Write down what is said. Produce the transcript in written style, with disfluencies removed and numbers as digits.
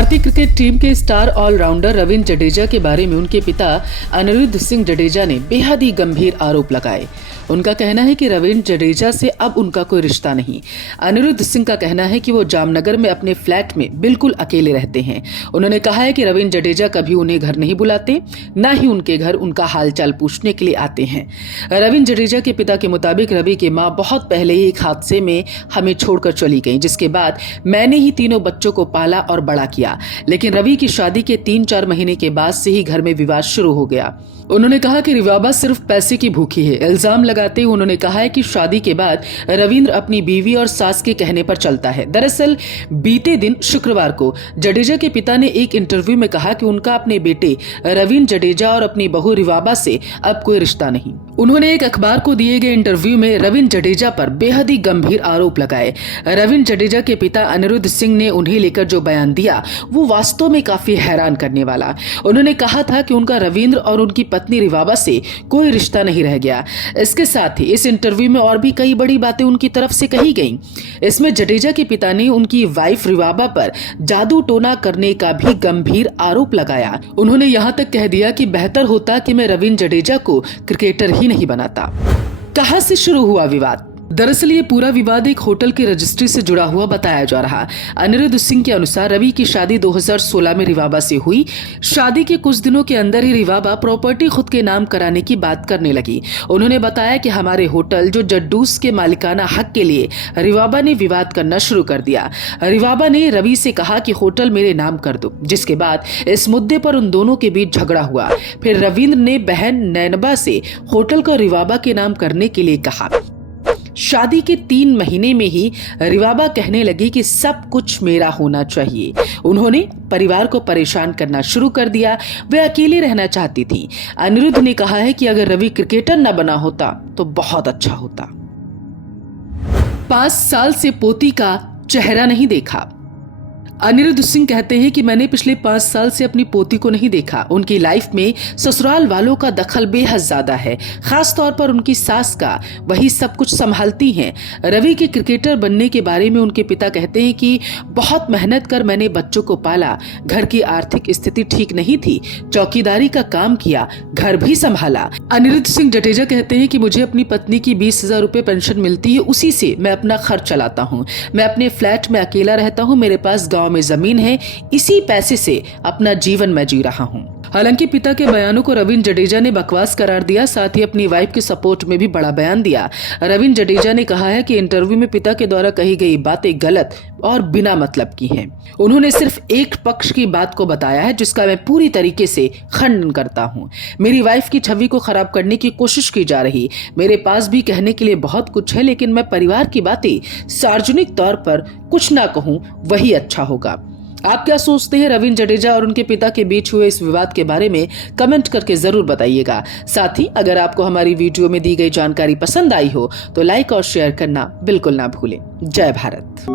भारतीय cricket team के star allrounder Ravindra Jadeja के बारे में उनके पिता अनिरुद्ध सिंह जडेजा ने बेहद ही गंभीर आरोप लगाए। उनका कहना है कि रवींद्र जडेजा से अब उनका कोई रिश्ता नहीं। अनिरुद्ध सिंह का कहना है कि वो जामनगर में अपने फ्लैट में बिल्कुल अकेले रहते हैं। उन्होंने कहा है कि रवींद्र जडेजा कभी उन्हें घर नहीं बुलाते, न ही उनके घर उनका हालचाल पूछने के लिए आते हैं। रवींद्र जडेजा के पिता के मुताबिक रवि की मां बहुत पहले ही एक हादसे में हमें छोड़कर चली गई, जिसके बाद मैंने ही तीनों बच्चों को पाला और बड़ा किया। लेकिन रवि की शादी के 3-4 महीने के बाद से ही घर में विवाद शुरू हो गया। उन्होंने कहा कि रिवाबा सिर्फ पैसे की भूखी है। इल्जाम लगाते हुए उन्होंने कहा है कि शादी के बाद रविंद्र अपनी बीवी और सास के कहने पर चलता है। दरअसल बीते दिन शुक्रवार को जडेजा के पिता ने एक इंटरव्यू में कहा कि उनका अपने बेटे रविंद्र जडेजा और अपनी बहू रिवाबा से अब कोई रिश्ता नहीं। उन्होंने एक अखबार को दिए गए इंटरव्यू में रविंद्र जडेजा पर बेहद ही गंभीर आरोप लगाए। रविंद्र जडेजा के पिता अनिरुद्ध सिंह ने उन्हें लेकर जो बयान दिया वो वास्तव में काफी हैरान करने वाला। उन्होंने कहा था कि उनका रविंद्र और उनकी पत्नी रिवाबा से कोई रिश्ता नहीं रह गया। इसके साथ ही इस इंटरव्यू में और भी कई बड़ी बातें उनकी तरफ से कही गईं। इसमें जडेजा के पिता ने उनकी वाइफ रिवाबा पर जादू टोना करने का भी गंभीर आरोप लगाया। उन्होंने यहाँ तक कह दिया कि बेहतर होता कि मैं रविंद्र जडेजा को क्रिकेटर ही नहीं बनाता। कहां से शुरू हुआ विवाद? दरअसल ये पूरा विवाद एक होटल की रजिस्ट्री से जुड़ा हुआ बताया जा रहा। अनिरुद्ध सिंह के अनुसार रवि की शादी 2016 में रिवाबा से हुई। शादी के कुछ दिनों के अंदर ही रिवाबा प्रॉपर्टी खुद के नाम कराने की बात करने लगी। उन्होंने बताया कि हमारे होटल जो जड्डूस के मालिकाना हक के लिए रिवाबा ने विवाद करना शुरू कर दिया। रिवाबा ने रवि से कहा कि होटल मेरे नाम कर दो, जिसके बाद इस मुद्दे पर उन दोनों के बीच झगड़ा हुआ। फिर रविंद्र ने बहन नैनबा से होटल को रिवाबा के नाम करने के लिए कहा। शादी के 3 महीने में ही रिवाबा कहने लगी कि सब कुछ मेरा होना चाहिए। उन्होंने परिवार को परेशान करना शुरू कर दिया। वे अकेले रहना चाहती थी। अनिरुद्ध ने कहा है कि अगर रवि क्रिकेटर न बना होता तो बहुत अच्छा होता। 5 साल से पोती का चेहरा नहीं देखा। अनिरुद्ध सिंह कहते हैं कि मैंने पिछले 5 साल से अपनी पोती को नहीं देखा। उनकी लाइफ में ससुराल वालों का दखल बेहद ज्यादा है, खास तौर पर उनकी सास का। वही सब कुछ संभालती हैं। रवि के क्रिकेटर बनने के बारे में उनके पिता कहते हैं कि बहुत मेहनत कर मैंने बच्चों को पाला। घर की आर्थिक स्थिति ठीक नहीं थी, चौकीदारी का काम किया, घर भी संभाला। अनिरुद्ध सिंह जडेजा कहते हैं कि मुझे अपनी पत्नी की 20,000 रुपए पेंशन मिलती है, उसी से मैं अपना खर्च चलाता हूँ। मैं अपने फ्लैट में अकेला रहता हूँ। मेरे पास गाँव में जमीन है, इसी पैसे से अपना जीवन मैं जी रहा हूं। हालांकि पिता के बयानों को रविंद्र जडेजा ने बकवास करार दिया, साथ ही अपनी वाइफ के सपोर्ट में भी बड़ा बयान दिया। रविंद्र जडेजा ने कहा है कि इंटरव्यू में पिता के द्वारा कही गई बातें गलत और बिना मतलब की हैं। उन्होंने सिर्फ एक पक्ष की बात को बताया है, जिसका मैं पूरी तरीके से खंडन करता हूं। मेरी वाइफ की छवि को खराब करने की कोशिश की जा रही। मेरे पास भी कहने के लिए बहुत कुछ है, लेकिन मैं परिवार की बातें सार्वजनिक तौर पर कुछ ना कहूं, वही अच्छा होगा। आप क्या सोचते हैं रविंद्र जडेजा और उनके पिता के बीच हुए इस विवाद के बारे में कमेंट करके जरूर बताइएगा। साथ ही अगर आपको हमारी वीडियो में दी गई जानकारी पसंद आई हो तो लाइक और शेयर करना बिल्कुल ना भूलें। जय भारत।